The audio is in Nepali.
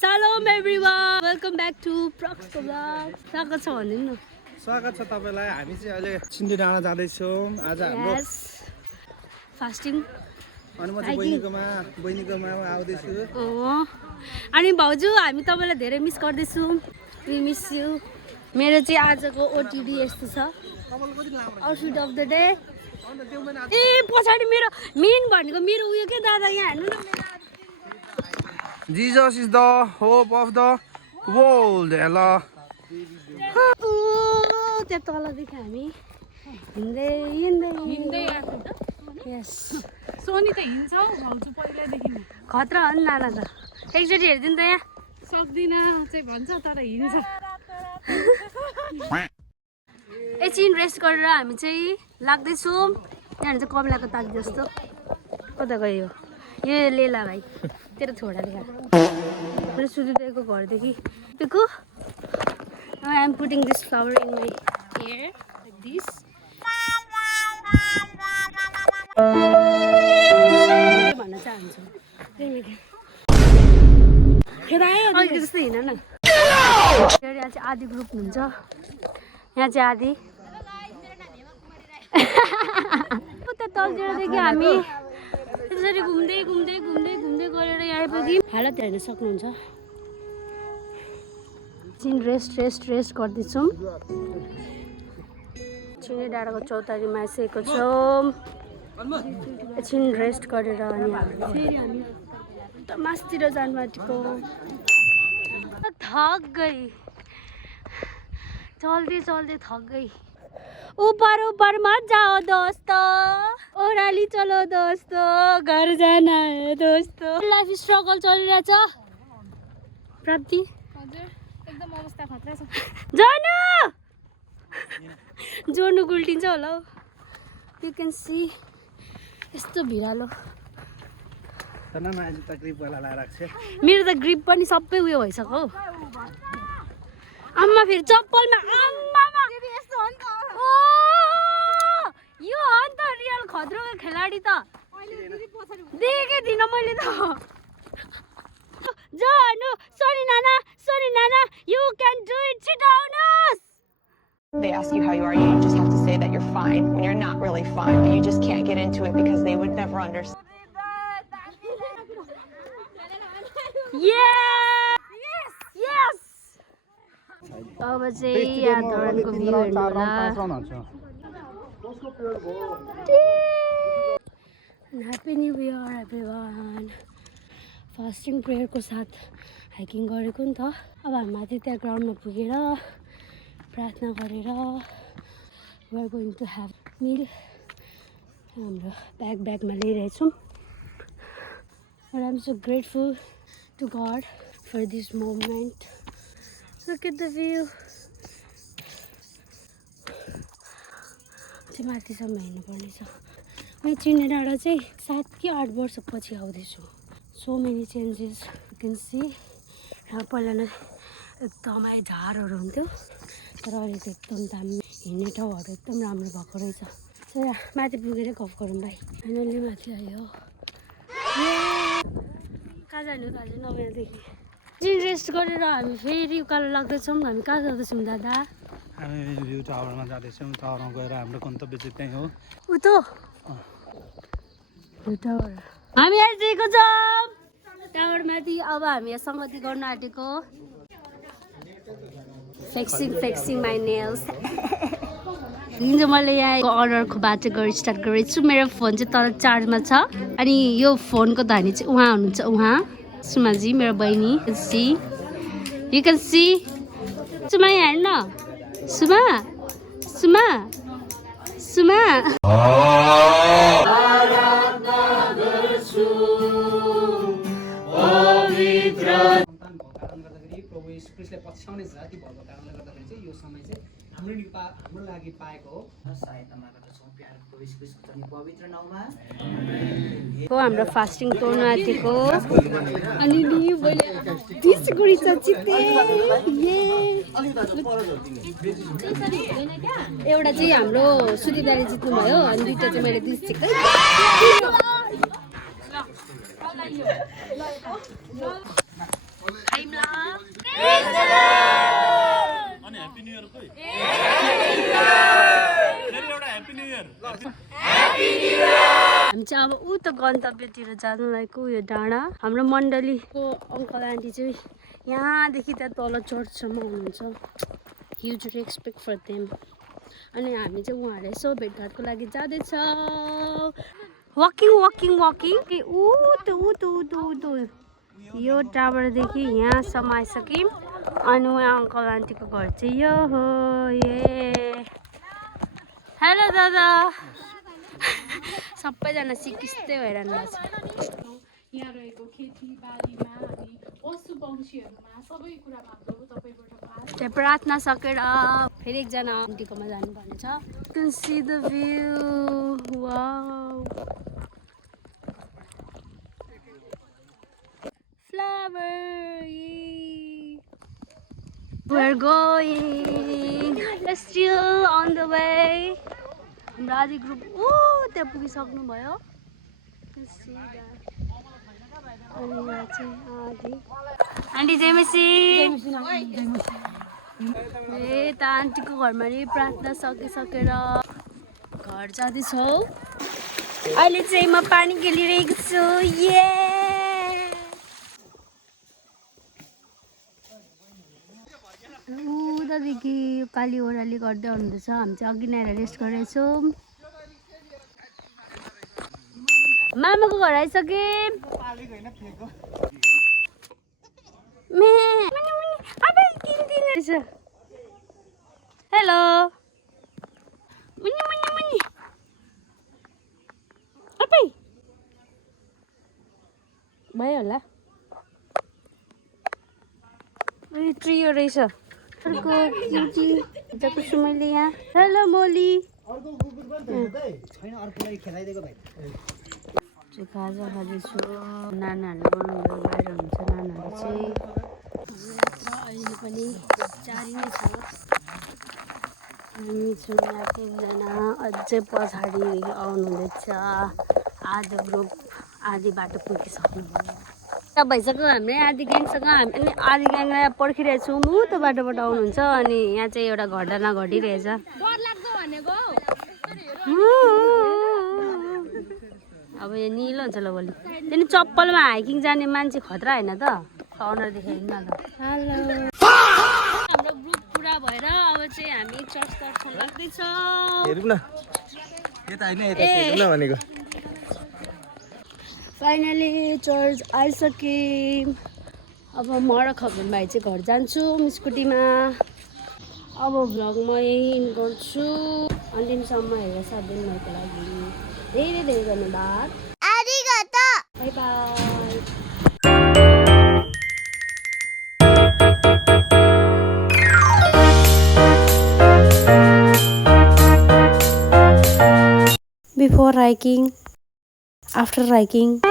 Shalom everyone, welcome back to Prox vlog. स्वागत छ भन्दिनु न। स्वागत छ तपाईलाई। हामी चाहिँ अहिले सिन्धी डाँडा जाँदै छौं। आज हाम्रो फास्टिङ अनि म चाहिँ बहिनीकोमा आउँदै छु। अनि भाउजू हामी तपाईलाई धेरै मिस गर्दै छु। We miss you. मेरो चाहिँ आजको ओटिडी यस्तो छ। Outfit of the day. ए पछाडी मेरो मेन भनेको मेरो उयो के दादा यहाँ हेर्नु न। Jesus is the hope of the world. Hello. त्यहाँ तलदेखि हामी हिँड्दै आएको त। यस सोनी त हिँड्छ हौ भाउजू पहिल्यैदेखि खतरा हो नि नाना त। एकचोटि हेरिदिनु त यहाँ। सक्दिनँ चाहिँ भन्छ तर हिँड्छ। एकछिन रेस्ट गरेर हामी चाहिँ लाग्दैछौँ। यहाँ चाहिँ कमलाको ताक जस्तो कता गयो यो लेला भाइ तेरो छोरा देखा मेरो सुदिएको घरदेखि पिकु I am putting this flower in my hair like this भन्न चाहन्छु जस्तो हिँड न। यहाँ चाहिँ आधी ग्रुप हुन्छ, यहाँ चाहिँ आधी उता तलतिरदेखि हामी त्यसरी घुम्दै घुम्दै घुम्दै घुम्दै गरेर यहाँ आइपुग्यौँ। हालत हेर्न सक्नुहुन्छ। एकछिन रेस्ट गर्दैछौँ। चिनी डाँडाको चौतारीमा आइसकेको छौँ। एकछिन रेस्ट गरेर अनि फेरि हामी मासतिर जानु आँटेको। थक गई चल्दै थक गई। ऊपर मत जाओ दोस्तों, ओह्राली चलो दोस्तों, घर जाना है दोस्तों। लाइफ स्ट्रगल चलिरहेछ प्राप्ति। हजुर एकदम अवस्था खतरा छ। जोनु गुल्टिन्छ होला हौ। यु क्यान सी यस्तो भिरालो। मेरो त ग्रिप पनि सबै उयो भइसक्यो हौ। आम्मा फेरि चप्पलमा आम्मामा यस्तो हो नि त। यो हो नि त रियल खतरोको खेलाडी त। देखेकै थिइनँ मैले त। जानु sorry Nana you can do it. छिटाउनुहोस्। They ask you how you are, you just have to say that you're fine when you're not really fine, but you just can't get into it because they would never understand. Yes. अब चाहिँ यहाँ धरानको भ्यू हेर्नु होला। Happy new year everyone. Fasting प्रेयरको साथ हाइकिङ गरेको नि त। अब हामी माथि त्यहाँ ग्राउन्डमा पुगेर प्रार्थना गरेर we are going to have meal. हाम्रो ब्यागमा लिइरहेछौँ। But I'm so grateful to God for this moment. Look at the view. चाहिँ माथिसम्म हेर्नुपर्नेछ। मैले चिनी डाँडा चाहिँ 7 कि 8 वर्षपछि आउँदैछु। So many changes you can see. यहाँ पहिला नै एकदम झारहरू हुन्थ्यो तर अहिले त एकदम दामी हिँड्ने ठाउँहरू एकदम राम्रो भएको रहेछ। सो माथि पुगेर गफ गरौँ भाइ। फाइनल्ली माथि आयो। कहाँ जानु अब यहाँदेखि। एकछिन रेस्ट गरेर हामी फेरि उकालो लाग्दैछौँ। हामी कहाँ जाँदैछौँ दादा? हामी भ्यू टावरमा जाँदैछौँ। टावरमा गएर हाम्रो गन्तव्य चाहिँ त्यहीँ हो। उतो भ्यू टावर हामी आइसकेको छौँ टावरमाथि। अब हामी यहाँ सङ्गति गर्न आँटेको। Flexing my nails. हिजो मैले यहाँ अर्डरको बाटो गरी स्टार्ट गरेको छु। मेरो फोन चाहिँ तल चार्जमा छ अनि यो फोनको धनी चाहिँ उहाँ हुनुहुन्छ। उहाँ सुमाजी मेरो बहिनी। यु क्यान सी सुमा यहाँ हेर्न। सुमा पछ्याउने जाति भएको कारणले गर्दाखेरि चाहिँ यो समय चाहिँ हाम्रो लागि पाएको हो। सहायता मागेका छौँ प्यारो प्रभु यीशु ख्रीष्टको पवित्र नाममा। हाम्रो फास्टिङ तोड्न आँटेको। अनि नि मैले 20 गुडी छ चित्ते। एउटा चाहिँ हाम्रो सुदिदाले जित्नु भयो अनि दुईटा चाहिँ मैले 20 चिक्दै। टाइम अब ऊ त गन्तव्यतिर जानुलायकको यो डाँडा हाम्रो मण्डलीको अङ्कल आन्टी चाहिँ यहाँदेखि त्यहाँ तल चर्चसम्म हुनुहुन्छ ह्युज रेस्पेक्ट फर देम अनि हामी चाहिँ उहाँहरू यसो भेटघाटको लागि जाँदैछ वकिङ वकिङ वकिङ ऊ यो टावरदेखि यहाँसम्म आइसक्यौँ अनि उहाँ अङ्कल आन्टीको घर चाहिँ यो हो ए हेलो दादा सबैजना सिकिस्तै भइरहनु भएको छ यहाँ रहेको खेतीबारीमा अनि पशु पक्षीहरूमा सबै कुरामा हाम्रो तपाईँबाट त्यहाँ प्रार्थना सकेर फेरि एकजना आन्टीकोमा जानुपर्ने छ you can see the view wow flower we're going let's still on the way हाम्रो आदि ग्रुप त्यहाँ पुगिसक्नु भयो आन्टी जयमसी ए त आन्टीको घरमा नि प्रार्थना सकिसकेर घर जाँदैछौँ अहिले चाहिँ म पानी खेलिरहेको छु ये उतादेखि काली ओह्राली गर्दै आउनुहुँदैछ हामी चाहिँ अघि नै आएर रेस्ट गरेछौँ मामाको घर आइसक्यौँ हेलो मुनि मुनि मुनि अबै भयो होला ट्रियो रहेछ अर्को क्युटी हिजोको छु मैले यहाँ हेलो मोली चाहिँ खाजा खाँदैछु नानाहरूले बनाउनु बाहिर हुन्छ नानाहरू चाहिँ अहिले पनि जारी नै छ हामी छौँ यहाँ 3 जना अझै पछाडि आउनुहुँदैछ आधा ग्रुप आधी बाटो पुगिसक्नु भयो भइसक्यो हामीले आधी ग्याङसँग हामी अनि आधी ग्याङलाई पर्खिरहेको छौँ ऊ त्यो बाटोबाट आउनुहुन्छ अनि यहाँ चाहिँ एउटा घटना घटिरहेछ अब यो निलो हुन्छ ल भोलि त्यहाँदेखि चप्पलमा हाइकिङ जाने मान्छे खतरा होइन त अनुहार देखाइदिनु न त हेलो हाम्रो ग्रुप पुरा भएर अब चाहिँ हामी चर्चतर्फ लाग्दैछौँ फाइनली चर्च आइसक्यौँ अब म र खगन भाइ चाहिँ घर जान्छौँ स्कुटीमा अब भ्लग म यही गर्छु अन्तिमसम्म हेरेर साथ दिनुभएको लागि धेरै धेरै धन्यवाद by by Before hiking, after hiking.